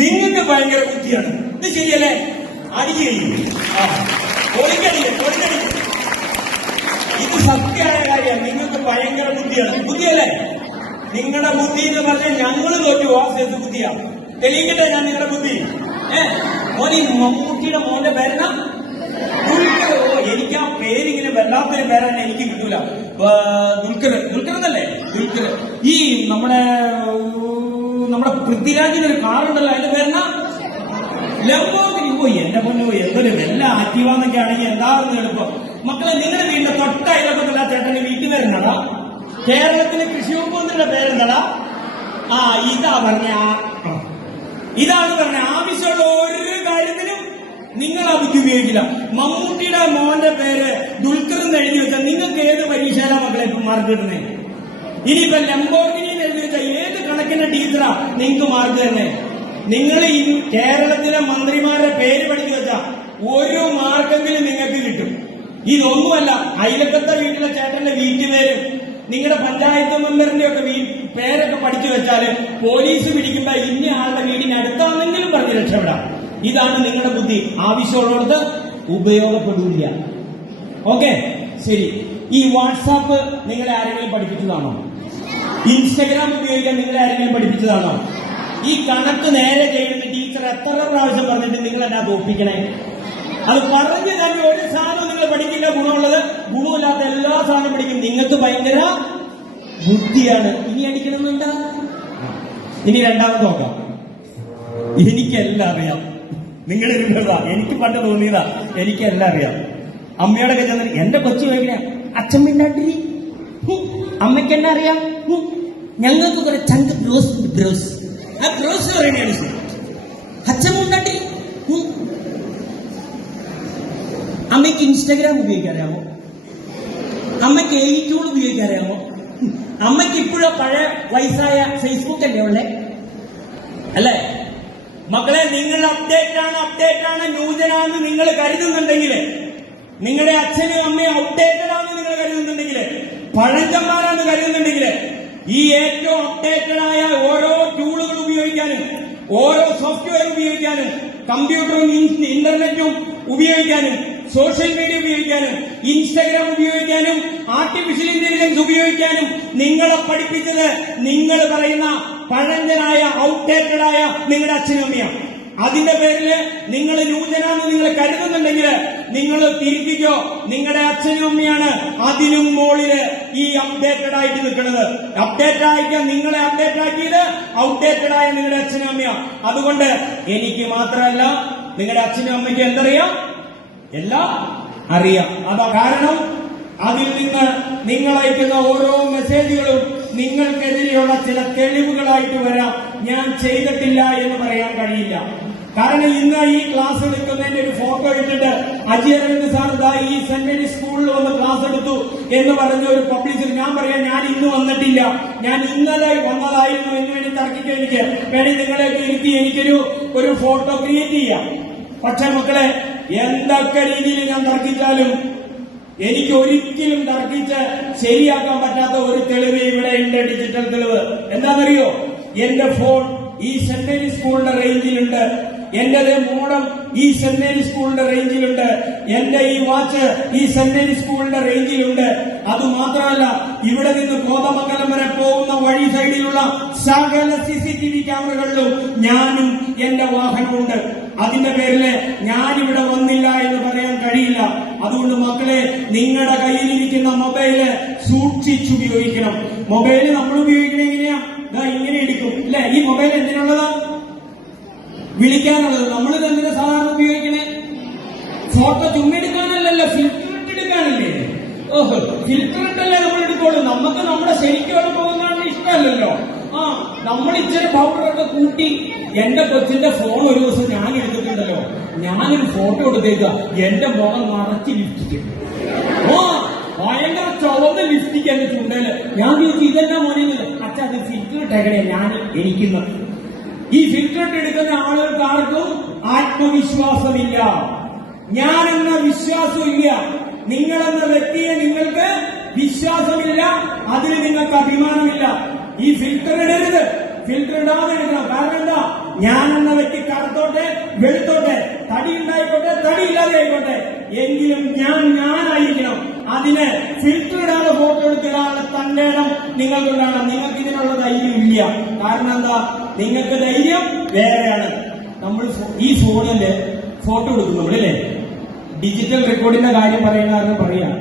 നിങ്ങൾക്ക് ഭയങ്കര ബുദ്ധിയാണ്. ഇത് ശരിയല്ലേ? അടിക്കടിക്കും ഇത് സത്യമായ കാര്യമാണ്. നിങ്ങൾക്ക് ഭയങ്കര ബുദ്ധിയാണ്. ബുദ്ധിയല്ലേ? നിങ്ങളുടെ ബുദ്ധി എന്ന് പറഞ്ഞാൽ ഞങ്ങൾ തോറ്റു വാസത്ത് ബുദ്ധിയാണ്. തെളിയിക്കട്ടെ ഞാൻ നിങ്ങളുടെ ബുദ്ധി. മോനി മമ്മൂട്ടിയുടെ മോന്റെ പേരണ ദുൽഖർ. എനിക്ക് ആ പേരിങ്ങനെ വല്ലാത്തൊരു പേരാണ് എനിക്ക് കിട്ടൂല. ദുൽഖർ എന്നല്ലേ? ദുൽഖർ. ഈ നമ്മുടെ പൃഥ്വിരാജിനൊരു കാറുണ്ടല്ലോ, അതിന്റെ പേരണ ലംബോർഗിനി. പോയി എന്റെ പൊന്നോ, എന്തൊരു വല്ല ആക്റ്റീവാന്നൊക്കെ ആണെങ്കിൽ എന്താണെന്ന് എളുപ്പം. മക്കളെ, നിങ്ങളുടെ വീടിന്റെ തൊട്ട അയൽപക്കത്തുള്ള ചേട്ടന്റെ വീട്ടിൽ വരുന്നതാ. കേരളത്തിലെ കൃഷി വകുപ്പ് മന്ത്രിയുടെ പേരെന്താടാ? ഇതാണ് പറഞ്ഞ ആവശ്യമുള്ള ഒരു കാര്യത്തിനും നിങ്ങൾ ആ ബുദ്ധി ഉപയോഗിക്കില്ല. മമ്മൂട്ടിയുടെ മോന്റെ പേര് ദുൽഖർ എന്ന് എഴുതി വെച്ചാൽ നിങ്ങൾക്ക് ഏത് പരീക്ഷയിലാ മക്കളെ ഇപ്പൊ മാർക്ക് കിട്ടുന്നേ? ഇനിയിപ്പോ ലംബോർഗിനി എഴുതി വെച്ചാൽ ഏത് കണക്കിന്റെ ടീച്ചറാ നിങ്ങൾക്ക് മാർക്ക് തരുന്നേ? നിങ്ങൾ ഈ കേരളത്തിലെ മന്ത്രിമാരുടെ പേര് പഠിച്ചു വെച്ചാൽ ഒരു മാർക്കെങ്കിലും നിങ്ങൾക്ക് കിട്ടും. ഇതൊന്നുമല്ല, അയലക്കത്തെ വീട്ടിലെ ചേട്ടന്റെ വീട്ടുപേരും നിങ്ങളുടെ പഞ്ചായത്ത് മെമ്പറിന്റെ ഒക്കെ പേരൊക്കെ പഠിച്ചു വെച്ചാല് പോലീസ് പിടിക്കുമ്പോ ഇന്ന ആളുടെ വീടിന് അടുത്താണെങ്കിലും പറഞ്ഞ് രക്ഷപ്പെടാം. ഇതാണ് നിങ്ങളുടെ ബുദ്ധി. ആവശ്യമുള്ളിടത്ത് ഉപയോഗപ്പെടില്ല. ഓക്കെ, ശരി. ഈ വാട്സാപ്പ് നിങ്ങളെ ആരെങ്കിലും പഠിപ്പിച്ചതാണോ? ഇൻസ്റ്റഗ്രാം ഉപയോഗിക്കാൻ നിങ്ങളെ ആരെങ്കിലും പഠിപ്പിച്ചതാണോ? ഈ കണക്ക് നേരെ ചെയ്യുന്ന ടീച്ചർ എത്ര പ്രാവശ്യം പറഞ്ഞിട്ട് നിങ്ങൾ എന്നാ തോപ്പിക്കണേ? അത് പറഞ്ഞു തന്നെ ഒരു സാധനം നിങ്ങൾ പഠിക്കില്ല. ഗുണമുള്ളത് ഗുണമില്ലാത്ത എല്ലാ സാധനം പഠിക്കും. നിങ്ങൾക്ക് ഭയങ്കര ബുദ്ധിയാണ്. ഇനി അടിക്കണമെന്നുണ്ടാ? ഇനി രണ്ടാമത് നോക്കാം. എനിക്കെല്ലാം അറിയാം. നിങ്ങളുടെ എനിക്ക് പണ്ട് തോന്നിയതാ, എനിക്കെല്ലാം അറിയാം. അമ്മയോടൊക്കെ ചെന്നിട്ട് എന്റെ കൊച്ചു വയ്ക്കണേ അച്ഛൻ മിണ്ടാണ്ടിരി, അമ്മയ്ക്ക് എന്നെ അറിയാം, ഞങ്ങൾക്ക് കുറെ ചങ്ക് ബ്രോസ് ആ ബ്രോസ് പറയുകയാണ് അച്ഛൻ മിണ്ടാണ്ടിരി. അമ്മയ്ക്ക് ഇൻസ്റ്റാഗ്രാം ഉപയോഗിക്കാൻ അറിയാമോ? അമ്മയ്ക്ക് എ ടൂൾ ഉപയോഗിക്കാൻ അറിയാമോ? അമ്മയ്ക്ക് ഇപ്പോഴും പഴയ വയസ്സായ ഫേസ്ബുക്ക് അല്ലേ ഉള്ളേ? അല്ലേ മക്കളെ? നിങ്ങൾ അപ്ഡേറ്റ് ആണ് ന്യൂജനാന്ന് നിങ്ങൾ കരുതുന്നുണ്ടെങ്കിൽ, നിങ്ങളുടെ അച്ഛനും അമ്മയും അപ്ഡേറ്റഡ് ആണെന്ന് നിങ്ങൾ കരുതുന്നുണ്ടെങ്കിൽ, പഴഞ്ചന്മാരാന്ന് കരുതുന്നുണ്ടെങ്കിൽ, ഈ ഏറ്റവും അപ്ഡേറ്റഡ് ആയ ഓരോ ടൂളുകൾ ഉപയോഗിക്കാനും ഓരോ സോഫ്റ്റ്വെയർ ഉപയോഗിക്കാനും കമ്പ്യൂട്ടറും ഇന്റർനെറ്റും ഉപയോഗിക്കാനും സോഷ്യൽ മീഡിയ ഉപയോഗിക്കാനും ഇൻസ്റ്റഗ്രാം ഉപയോഗിക്കാനും ആർട്ടിഫിഷ്യൽ ഇന്റലിജൻസ് ഉപയോഗിക്കാനും നിങ്ങളെ പഠിപ്പിച്ചത് നിങ്ങൾ പറയുന്ന പഴഞ്ചനായ ഔട്ട്ഡേറ്റഡായ നിങ്ങളുടെ അച്ഛനും അമ്മയാണ്. അതിന്റെ പേരിൽ നിങ്ങൾ ന്യൂജനാന്ന് നിങ്ങൾ കരുതുന്നുണ്ടെങ്കിൽ നിങ്ങൾ തിരിപ്പിക്കോ. നിങ്ങളുടെ അച്ഛനും അമ്മയാണ് അതിനും മുകളില് ഈ അപ്ഡേറ്റഡ് ആയിട്ട് നിൽക്കുന്നത്. അപ്ഡേറ്റ് ആയിക്കാൻ നിങ്ങളെ അപ്ഡേറ്റ് ആക്കിയത് ഔട്ട്ഡേറ്റഡ് ആയ നിങ്ങളുടെ അച്ഛനും അമ്മയാണ്. അതുകൊണ്ട് എനിക്ക് മാത്രമല്ല നിങ്ങളുടെ അച്ഛനും അമ്മയ്ക്ക് എന്തറിയാം? എല്ലാം അറിയാം. അതാ കാരണം അതിൽ നിന്ന് നിങ്ങൾ അയക്കുന്ന ഓരോ മെസ്സേജുകളും നിങ്ങൾക്കെതിരെയുള്ള ചില തെളിവുകളായിട്ട് വരാം. ഞാൻ ചെയ്തിട്ടില്ല എന്ന് പറയാൻ കഴിയില്ല. കാരണം ഇന്ന് ഈ ക്ലാസ് എടുക്കുന്നതിന്റെ ഒരു ഫോട്ടോ ഇട്ടിട്ട് അജി അരവിന്ദ് സാർ ഈ സെന്റ് മേരീസ് സ്കൂളിൽ വന്ന് ക്ലാസ് എടുത്തു എന്ന് പറഞ്ഞ ഒരു പബ്ലിസിറ്റി, ഞാൻ പറയാം ഞാൻ ഇന്ന് വന്നിട്ടില്ല, ഞാൻ ഇന്നലെ വന്നതായിരുന്നു എന്ന് വേണ്ടി തർക്കിക്കാൻ എനിക്ക് വേണ്ടി നിങ്ങളെയൊക്കെ ഇരുത്തി എനിക്കൊരു ഫോട്ടോ ക്രിയേറ്റ് ചെയ്യാം. പക്ഷെ മക്കളെ, എന്തൊക്കെ രീതിയിൽ ഞാൻ തർക്കിച്ചാലും എനിക്ക് ഒരിക്കലും തർക്കിച്ച് ശരിയാക്കാൻ പറ്റാത്ത ഒരു തെളിവ് ഇവിടെ ഉണ്ട്. ഡിജിറ്റൽ തെളിവ് എന്താണെന്നറിയോ? എന്റെ ഫോൺ ഈ സെന്റ് മേരീസ് സ്കൂളിന്റെ റേഞ്ചിലുണ്ട്. എന്റെ മോഡം ഈ സെന്റ് മേരീസ് സ്കൂളിന്റെ റേഞ്ചിലുണ്ട്. എന്റെ ഈ വാച്ച് ഈ സെന്റ് മേരീസ് സ്കൂളിന്റെ റേഞ്ചിലുണ്ട്. അതുമാത്രമല്ല, ഇവിടെ നിന്ന് കോതമംഗലം വരെ പോകുന്ന വഴി സൈഡിലുള്ള സകല CCTV ക്യാമറകളിലും ഞാനും എന്റെ വാഹനമുണ്ട്. അതിന്റെ പേരില് ഞാനിവിടെ വന്നില്ല എന്ന് പറയാൻ കഴിയില്ല. അതുകൊണ്ട് മക്കളെ, നിങ്ങളുടെ കയ്യിലിരിക്കുന്ന മൊബൈല് സൂക്ഷിച്ചുപയോഗിക്കണം. മൊബൈല് നമ്മൾ ഉപയോഗിക്കണ എങ്ങനെയാ? ഇങ്ങനെ എടുക്കും അല്ലെ? ഈ മൊബൈൽ എന്തിനുള്ളതാ? വിളിക്കാനുള്ളത്. നമ്മൾ എന്തിനാ സാധാരണ ഉപയോഗിക്കണേ? Photo ചുമ്മെടുക്കാനല്ലല്ലോ, filter ഇട്ടെടുക്കാനല്ലേ? ഓഹോ, ഫിൽറ്റർ ഇട്ടല്ലേ നമ്മൾ എടുത്തോളൂ. നമുക്ക് നമ്മുടെ ശരിക്കുള്ള പോകുന്നതാണ് ഇഷ്ടമല്ലല്ലോ. നമ്മൾ ഇച്ചിരി പൗഡറൊക്കെ കൂട്ടി. എന്റെ കൊച്ചിന്റെ ഫോൺ ഒരു ദിവസം ഞാൻ എടുത്തിട്ടുണ്ടല്ലോ, ഞാനൊരു ഫോട്ടോ എടുത്തേക്ക, എന്റെ മുഖം നിറച്ച് ലിപ്സ്റ്റിക്, ഭയങ്കര ചുവന്ന ലിപ്സ്റ്റിക് എന്റെ ചുണ്ടല്. ഞാൻ ചോദിച്ചു ഇതെന്നാ മോനെ? അച്ഛാ അത് ഫിൽറ്റർ ഇട്ടേക്കണേ ഞാൻ എനിക്കുന്ന. ഈ ഫിൽറ്റർ ഇട്ട് എടുക്കുന്ന ആളുകൾക്ക് ആർക്കും ആത്മവിശ്വാസമില്ല. ഞാനെന്ന വിശ്വാസമില്ല. നിങ്ങളെന്ന വ്യക്തിയെ നിങ്ങൾക്ക് വിശ്വാസമില്ല, അതിന് നിങ്ങൾക്ക് അഭിമാനമില്ല. ഈ ഫിൽറ്റർ ഇടരുത്. ഫിൽറ്റർ ഇടാതെ എടുക്കണം. കാരണം എന്താ? ഞാനെന്ന വെളുത്തോട്ടെ, തടി ഉണ്ടായിക്കോട്ടെ, തടി ഇല്ലാതെ ആയിക്കോട്ടെ, എങ്കിലും ഞാനായിരിക്കണം. അതിന് ഫിൽറ്റർ ഇടാതെ ഫോട്ടോ എടുത്തിടാനുള്ള തന്റെ ഇടം നിങ്ങൾക്കുണ്ടാകണം. നിങ്ങൾക്ക് ഇതിനുള്ള ധൈര്യം ഇല്ല. കാരണം എന്താ? നിങ്ങൾക്ക് ധൈര്യം വേറെയാണ്. നമ്മൾ ഈ ഫോണില് ഫോട്ടോ എടുക്കും നമ്മളല്ലേ, ഡിജിറ്റൽ റെക്കോർഡിന്റെ കാര്യം പറയുന്ന പറയാം.